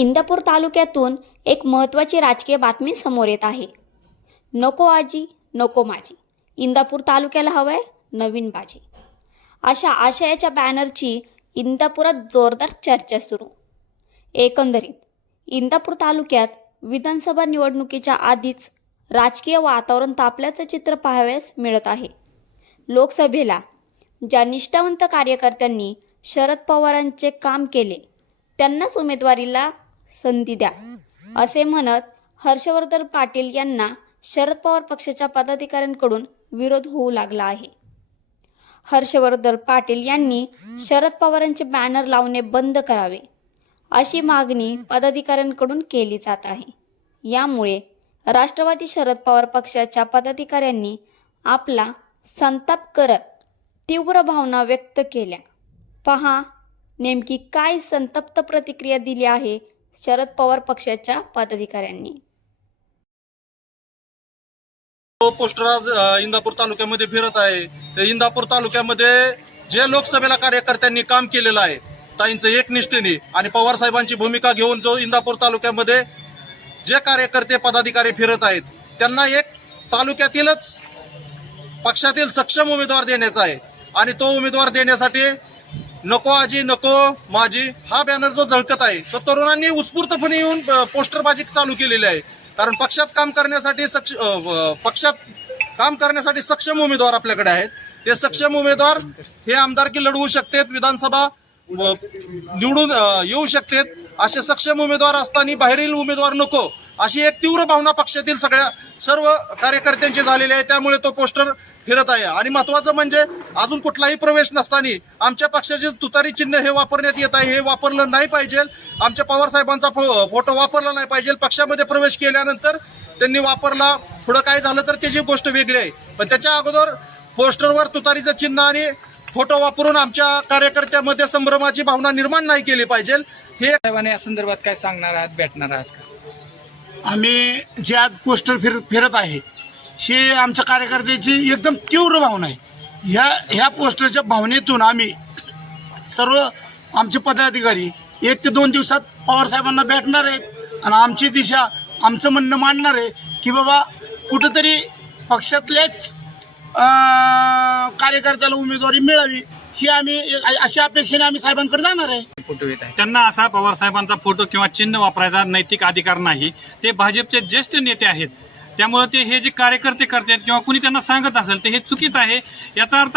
इंदापूर तालुक्यातून एक महत्त्वाची राजकीय बातमी समोर येत आहे. नको आजी नको माझी इंदापूर तालुक्याला हवंय नवीन बाजी. अशा आशयाच्या बॅनरची इंदापुरात जोरदार चर्चा सुरू. एकंदरीत इंदापूर तालुक्यात विधानसभा निवडणुकीच्या आधीच राजकीय वातावरण तापल्याचं चित्र पाहावयास मिळत आहे. लोकसभेला ज्या निष्ठावंत कार्यकर्त्यांनी शरद पवारांचे काम केले त्यांनाच उमेदवारीला संधी द्या. असे म्हणत हर्षवर्धन पाटील यांना शरद पवार पक्षाच्या पदाधिकाऱ्यांकडून विरोध होऊ लागला आहे. हर्षवर्धन पाटील यांनी शरद पवारांचे बॅनर लावणे बंद करावे अशी मागणी पदाधिकाऱ्यांकडून केली जात आहे. यामुळे राष्ट्रवादी शरद पवार पक्षाच्या पदाधिकाऱ्यांनी आपला संताप करत तीव्र भावना व्यक्त केल्या. पहा नेमकी काय संतप्त प्रतिक्रिया दिली आहे शरद पवार पक्षाच्या पदाधिकाऱ्यांनी. तो पोस्टर आज इंदापूर तालुक्यामध्ये फिरत आहे. इंदापूर तालुक्यामध्ये जे लोकसभेला कार्यकर्त्यांनी काम केलेलं आहे ताईंचं एकनिष्ठेने आणि पवार साहेबांची भूमिका घेऊन जो इंदापूर तालुक्यामध्ये जे कार्यकर्ते पदाधिकारी फिरत आहेत त्यांना एक तालुक्यातीलच पक्षातील सक्षम उमेदवार देण्याचा आहे. आणि तो उमेदवार देण्यासाठी नको आजी नको माझी हा बॅनर जो झळकत आहे तो तरुणांनी उत्स्फूर्तपणे येऊन पोस्टरबाजी चालू केलेली आहे. कारण पक्षात काम करण्यासाठी सक्ष पक्षात काम करण्यासाठी सक्षम उमेदवार आपल्याकडे आहेत. ते सक्षम उमेदवार हे आमदारकी लढवू शकतात विधानसभा व निवडून येऊ शकतात. असे सक्षम उमेदवार असताना बाहेरील उमेदवार नको. अशी एक तीव्र भावना पक्षातील सगळ्या सर्व कार्यकर्त्यांची झालेली आहे. त्यामुळे तो पोस्टर फिरत आहे. आणि महत्वाचं म्हणजे अजून कुठलाही प्रवेश नसताना आमच्या पक्षाचे तुतारी चिन्ह हे वापरण्यात येत आहे. हे वापरलं नाही पाहिजे. आमच्या पवार साहेबांचा फो- फोटो वापरला नाही पाहिजे. पक्षामध्ये प्रवेश केल्यानंतर त्यांनी वापरला. पुढं काय झालं तर त्याची गोष्ट वेगळी आहे. पण त्याच्या अगोदर पोस्टरवर तुतारीचं चिन्ह आणि फोटो वापरून आमच्या कार्यकर्त्यामध्ये संभ्रमाची भावना निर्माण नाही केली पाहिजे. हे या संदर्भात काय सांगणार आहात भेटणार आहात का? आम्ही जे आज पोस्टर फिर फिरत आहे हे आमच्या कार्यकर्त्याची एकदम तीव्र भावना आहे. ह्या ह्या पोस्टरच्या भावनेतून आम्ही सर्व आमचे पदाधिकारी एक ते दोन दिवसात पवारसाहेबांना भेटणार आहेत आणि आमची दिशा आमचं म्हणणं मांडणार आहे की बाबा कुठंतरी पक्षातल्याच कार्यकर्त्याला उमेदवारी मिळावी. ही आम्ही अशा अपेक्षेने आम्ही साहेबांकडे जाणार आहे. फोटो येत आहे. त्यांना असा पवार साहेबांचा फोटो किंवा चिन्ह वापरायचा नैतिक अधिकार नाही. ते भाजपचे ज्येष्ठ नेते आहेत. त्यामुळे ते हे जे कार्यकर्ते करतात किंवा कुणी त्यांना सांगत असेल ते हे चुकीचं आहे. याचा अर्थ